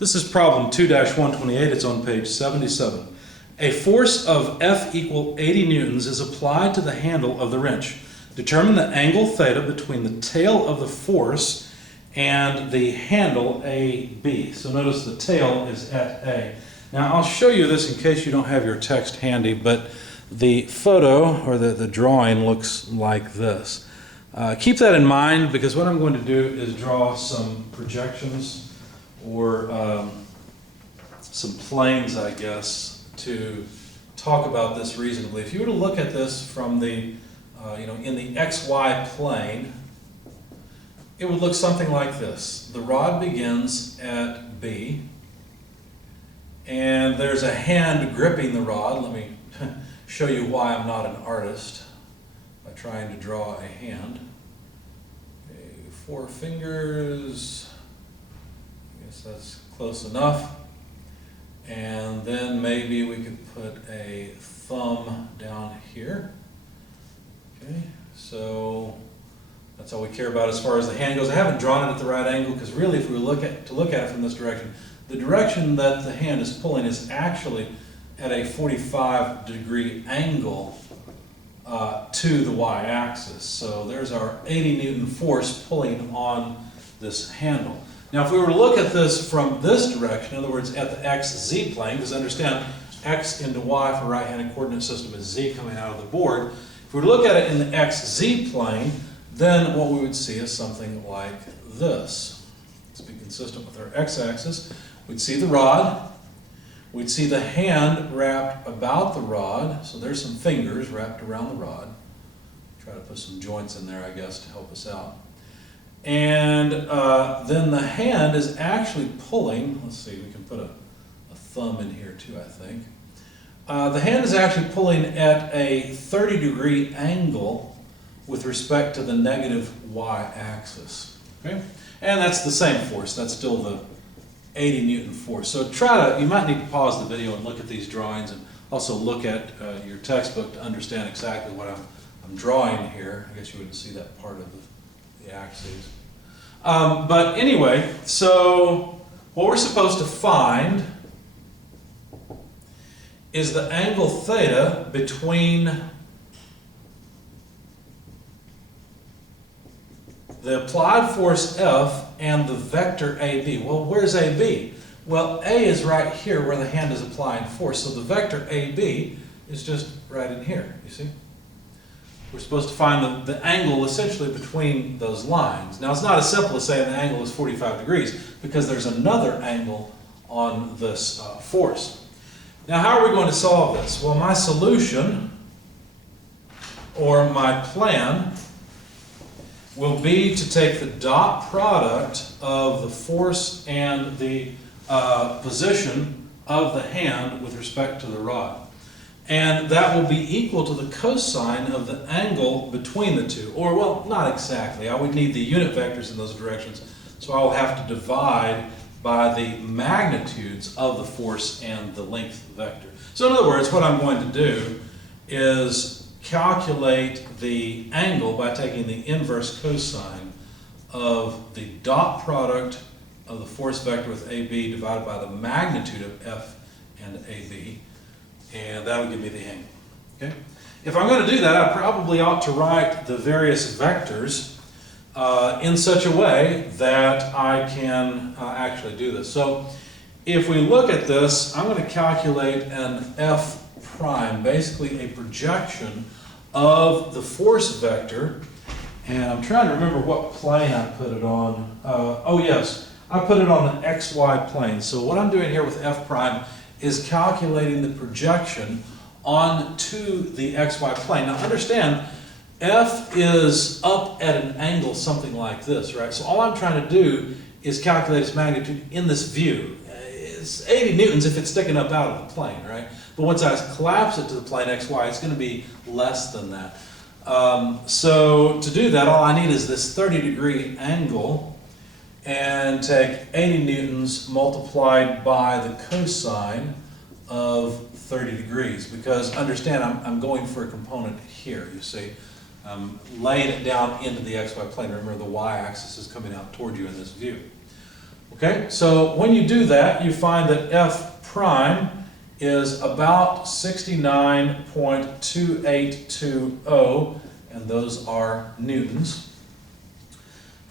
This is problem 2-128, it's on page 77. A force of F equal 80 newtons is applied to the handle of the wrench. Determine the angle theta between the tail of the force and the handle AB. So notice the tail is at A. Now I'll show you this in case you don't have your text handy, but the photo or the drawing looks like this. Keep that in mind because what I'm going to do is draw some projections or some planes, I guess, to talk about this reasonably. If you were to look at this from the, in the XY plane, it would look something like this. The rod begins at B, and there's a hand gripping the rod. Let me show you why I'm not an artist by trying to draw a hand. Okay, 4 fingers. I guess that's close enough. And then maybe we could put a thumb down here. Okay, so that's all we care about as far as the hand goes. I haven't drawn it at the right angle because really if we look at it from this direction, the direction that the hand is pulling is actually at a 45-degree angle to the y-axis. So there's our 80 Newton force pulling on this handle. Now if we were to look at this from this direction, in other words at the xz plane, because understand x into y for right-handed coordinate system is z coming out of the board. If we were to look at it in the xz plane, then what we would see is something like this. To be consistent with our x-axis, we'd see the rod, we'd see the hand wrapped about the rod, so there's some fingers wrapped around the rod. Try to put some joints in there, I guess, to help us out. And then the hand is actually pulling, let's see, we can put a thumb in here too, I think. The hand is actually pulling at a 30-degree angle with respect to the negative y-axis. Okay? And that's the same force, that's still the 80 Newton force. So you might need to pause the video and look at these drawings and also look at your textbook to understand exactly what I'm drawing here. I guess you wouldn't see that part of the axes. But anyway, so what we're supposed to find is the angle theta between the applied force F and the vector AB. Well, where's AB? Well, A is right here where the hand is applying force, so the vector AB is just right in here, you see? We're supposed to find the angle essentially between those lines. Now it's not as simple as saying the angle is 45 degrees because there's another angle on this force. Now how are we going to solve this? Well, my solution or my plan will be to take the dot product of the force and the position of the hand with respect to the rod. And that will be equal to the cosine of the angle between the two. Or, well, not exactly. I would need the unit vectors in those directions. So I will have to divide by the magnitudes of the force and the length vector. So in other words, what I'm going to do is calculate the angle by taking the inverse cosine of the dot product of the force vector with AB divided by the magnitude of F and AB. And that would give me the angle. Okay? If I'm going to do that, I probably ought to write the various vectors in such a way that I can actually do this. So if we look at this, I'm going to calculate an F prime, basically a projection of the force vector. And I'm trying to remember what plane I put it on. Oh yes, I put it on the XY plane. So what I'm doing here with F prime is calculating the projection onto the XY plane. Now understand, F is up at an angle something like this, right? So all I'm trying to do is calculate its magnitude in this view. It's 80 newtons if it's sticking up out of the plane, right? But once I collapse it to the plane XY, it's going to be less than that. So to do that, all I need is this 30-degree angle and take 80 newtons multiplied by the cosine of 30 degrees. Because understand, I'm going for a component here, you see. Laying it down into the XY plane. Remember, the y-axis is coming out toward you in this view. Okay, so when you do that, you find that F prime is about 69.2820, and those are newtons.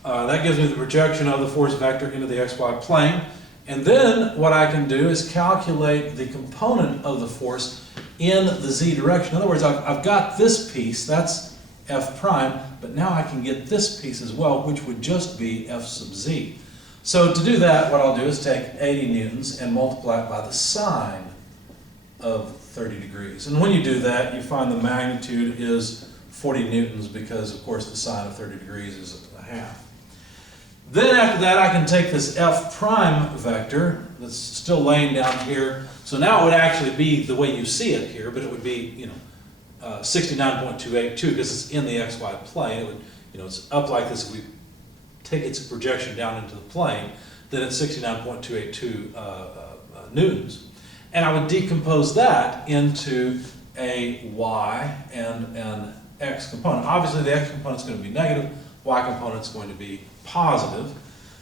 That gives me the projection of the force vector into the xy plane. And then what I can do is calculate the component of the force in the z direction. In other words, I've got this piece, that's F prime, but now I can get this piece as well, which would just be F sub z. So to do that, what I'll do is take 80 newtons and multiply it by the sine of 30 degrees. And when you do that, you find the magnitude is 40 newtons because, of course, the sine of 30 degrees is a half. Then after that, I can take this F prime vector that's still laying down here. So now it would actually be the way you see it here, but it would be, 69.282 because it's in the xy plane. It would, it's up like this. If we take its projection down into the plane, then it's 69.282 newtons. And I would decompose that into a y and an x component. Obviously, the x component is going to be negative, y component is going to be positive.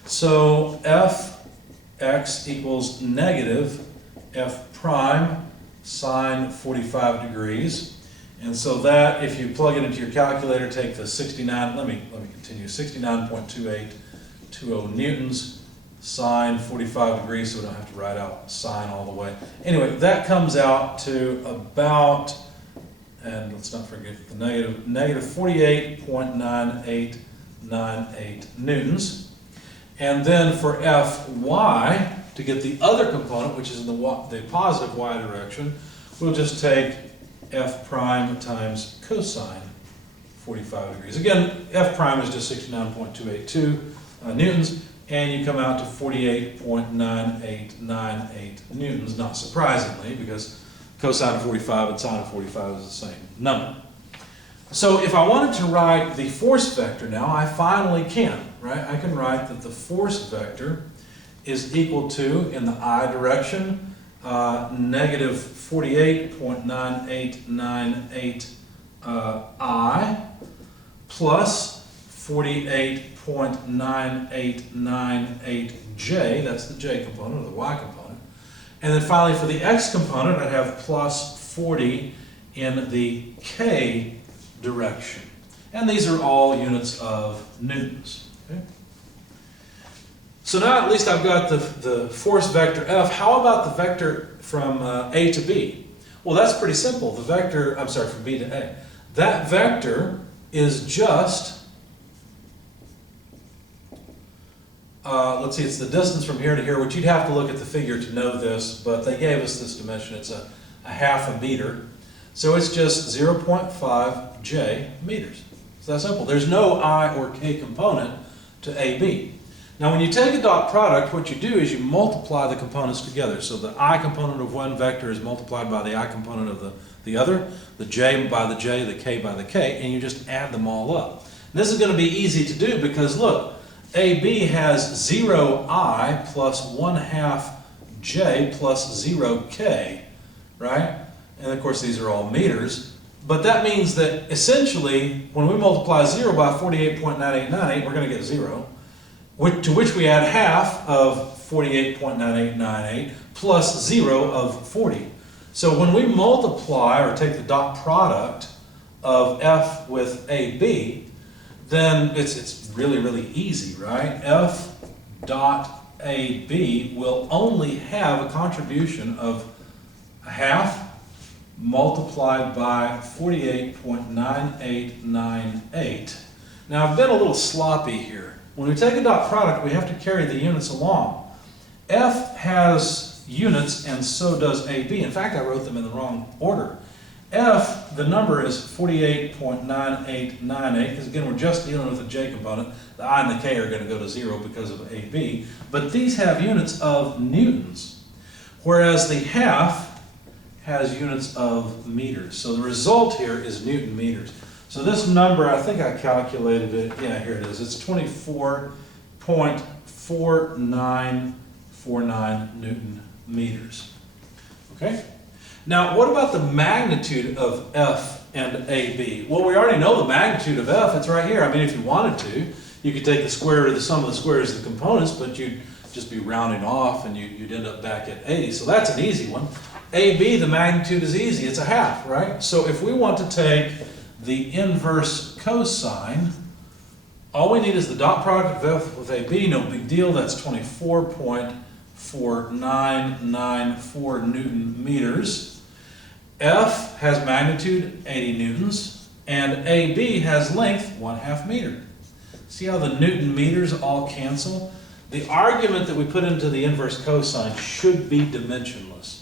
So fx equals negative f prime sine 45 degrees. And so that, if you plug it into your calculator, take the 69, let me continue, 69.2820 newtons, sine 45 degrees, so we don't have to write out sine all the way. Anyway, that comes out to about, and let's not forget the negative 48.9898 newtons. And then for Fy, to get the other component, which is in the positive y direction, we'll just take F prime times cosine 45 degrees. Again, F prime is just 69.282 newtons, and you come out to 48.9898 newtons, not surprisingly, because cosine of 45 and sine of 45 is the same number. So if I wanted to write the force vector now, I finally can, right? I can write that the force vector is equal to, in the I direction, negative 48.9898 I plus 48.9898 J, that's the J component, or the Y component. And then finally for the X component, I have plus 40 in the K direction. And these are all units of newtons. Okay? So now at least I've got the force vector F. How about the vector from A to B? Well, that's pretty simple. The vector, from B to A. That vector is just, let's see, it's the distance from here to here, which you'd have to look at the figure to know this, but they gave us this dimension. It's a half a meter. So it's just 0.5 J meters. So that's simple. There's no I or K component to AB. Now when you take a dot product, what you do is you multiply the components together. So the I component of one vector is multiplied by the I component of the other, the J by the J, the K by the K, and you just add them all up. And this is going to be easy to do because look, AB has 0I plus 1/2 J plus 0K, right? And of course these are all meters. But that means that essentially when we multiply 0 by 48.9898, we're going to get 0. To which we add half of 48.9898 plus 0 of 40. So when we multiply or take the dot product of F with AB, then it's really, really easy, right? F dot AB will only have a contribution of a half multiplied by 48.9898. Now I've been a little sloppy here. When we take a dot product, we have to carry the units along. F has units and so does AB. In fact, I wrote them in the wrong order. F, the number is 48.9898, because again, we're just dealing with the J component. The I and the K are going to go to 0 because of AB. But these have units of newtons, whereas the half has units of meters. So the result here is Newton meters. So this number, I think I calculated it, yeah, here it is. It's 24.4949 Newton meters. Okay? Now, what about the magnitude of F and AB? Well, we already know the magnitude of F. It's right here. I mean, if you wanted to, you could take the square root of the sum of the squares of the components, but you'd just be rounding off and you'd end up back at 80. So that's an easy one. AB, the magnitude is easy, it's a half, right? So if we want to take the inverse cosine, all we need is the dot product of F with AB, no big deal, that's 24.4994 Newton meters. F has magnitude 80 newtons, and AB has length 1/2 meter. See how the Newton meters all cancel? The argument that we put into the inverse cosine should be dimensionless.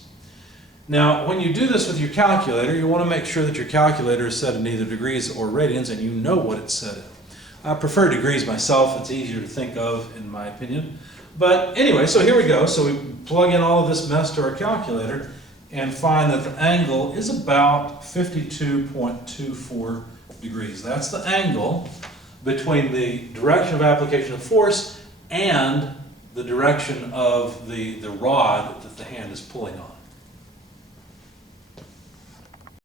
Now, when you do this with your calculator, you want to make sure that your calculator is set in either degrees or radians, and you know what it's set in. I prefer degrees myself, it's easier to think of, in my opinion. But anyway, so here we go. So we plug in all of this mess to our calculator and find that the angle is about 52.24 degrees. That's the angle between the direction of application of force and the direction of the rod that the hand is pulling on.